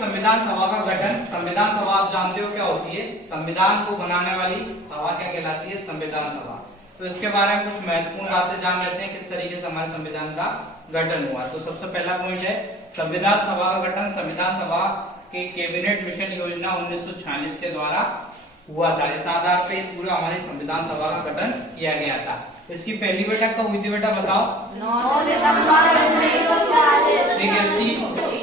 संविधान सभा का गठन। संविधान सभा आप जानते हो क्या होती है? संविधान को बनाने वाली सभा क्या कहलाती है? संविधान सभा। तो इसके बारे में कुछ महत्वपूर्ण बातें जान लेते हैं, किस तरीके से हमारे संविधान का गठन हुआ। तो सबसे पहला पॉइंट है संविधान सभा का गठन। संविधान सभा के कैबिनेट मिशन योजना 1946 के द्वारा हुआ था। इस आधार पे पूरा हमारी संविधान सभा का गठन किया गया था। इसकी पहली बैठक कब हुई थी बेटा बताओ? 9 दिसंबर 1946। ठीक है,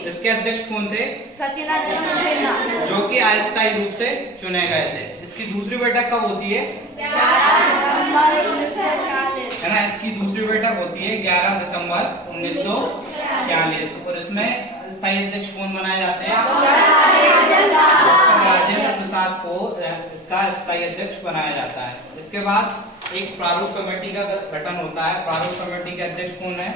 इसके अध्यक्ष कौन थे? सत्यनारायण चंद्र, जो कि अस्थायी रूप से चुने गए थे। इसकी दूसरी बैठक कब होती है? 11 दिसंबर 1946। है ना, इसकी दूसरी बैठक होती है 11 दिसंबर 1946 और इसमें स्थायी अध्यक्ष कौन बनाए जाते हैं? राजेंद्र प्रसाद को इसका स्थायी अध्यक्ष बनाया जाता है। इसके बाद एक प्रारूप कमेटी का गठन होता है। प्रारूप कमेटी के अध्यक्ष कौन है?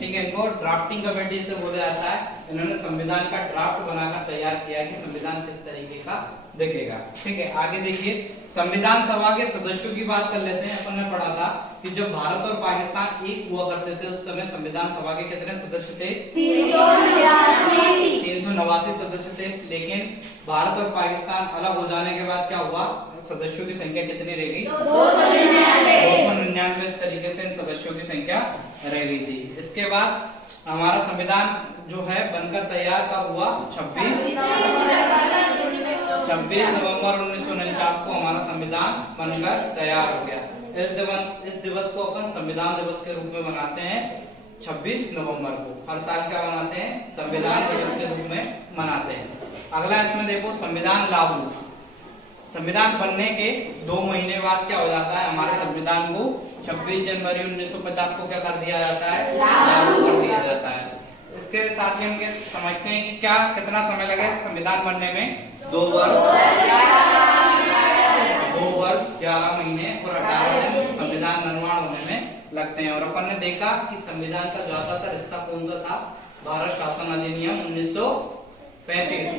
ठीक है, इनको ड्राफ्टिंग कमेटी से बोला जाता है। इन्होंने संविधान का ड्राफ्ट बनाकर तैयार किया कि संविधान किस तरीके का दिखेगा। ठीक है, आगे देखिए संविधान सभा के सदस्यों की बात कर लेते हैं। अपन ने पढ़ा था कि जब भारत और पाकिस्तान एक हुआ करते थे उस समय संविधान सभा के कितने सदस्य थे? 389 सदस्य थे। लेकिन भारत और पाकिस्तान अलग हो जाने के बाद क्या हुआ? सदस्यों की संख्या कितनी रह गई? 299। इस तरीके से इन सदस्यों की संख्या रह गई थी। इसके बाद हमारा संविधान जो है बनकर तैयार कब हुआ? 26 नवंबर 1949 को हमारा संविधान बनकर तैयार हो गया। इस दिवस को अपन संविधान दिवस के रूप में मनाते हैं 26 नवंबर को। हर साल क्या मनाते हैं? संविधान दिवस के रूप में मनाते हैं। अगला इसमें देखो संविधान लागू। संविधान बनने के 2 महीने बाद क्या हो जाता है? हमारे संविधान को 26 जनवरी 1950 को क्या कर दिया जाता है? लागू कर दिया जाता है। इसके साथ ही हम समझते हैं कि क्या कितना समय लगे संविधान बनने में? 2 वर्ष 11 महीने और 18 दिन संविधान निर्माण होने में लगते हैं। और अपन ने देखा कि संविधान का ज्यादातर हिस्सा कौन सा था? भारत शासन अधिनियम 1935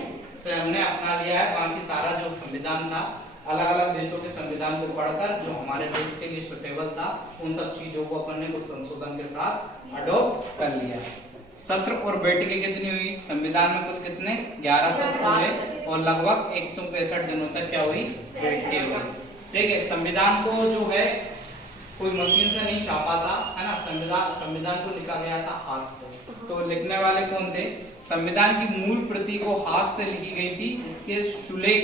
से हमने अपना लिया है। बाकी सारा जो संविधान था अलग अलग देशों के संविधान को पढ़कर जो हमारे देश के लिए सुटेबल था उन सब चीजों को अपन ने कुछ संशोधन के साथ अडॉप्ट कर लिया। सत्र और बैठकें कितनी हुई? संविधान में कुल कितने? 11 सत्र हुए और लगभग 165 दिनों तक क्या हुई? बैठकें हुई। ठीक है, संविधान को जो है कोई मशीन से नहीं छापा था, है ना। संविधान को लिखा गया था हाथ से। तो लिखने वाले कौन थे? संविधान की मूल प्रति को हाथ से लिखी गई थी। इसके सुलेख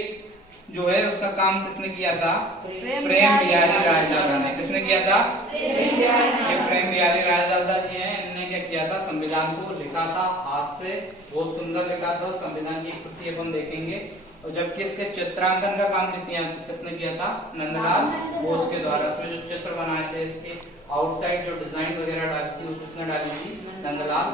जो है उसका काम किसने किया था? प्रेम बिहारी रायजादा ने। किसने किया था? ये प्रेम बिहारी रायजादा जी हैं। इन्होंने क्या किया था? संविधान को लिखा था हाथ से, बहुत सुंदर लिखा था। संविधान की प्रति अपन देखेंगे। और जबकि इसके चित्रांकन का काम किसने किया था? नंदलाल बोस के द्वारा। इसमें जो चित्र बनाए थे इसके आउटसाइड जो डिजाइन वगैरह डाली थी वो किसने डाली थी? नंदलाल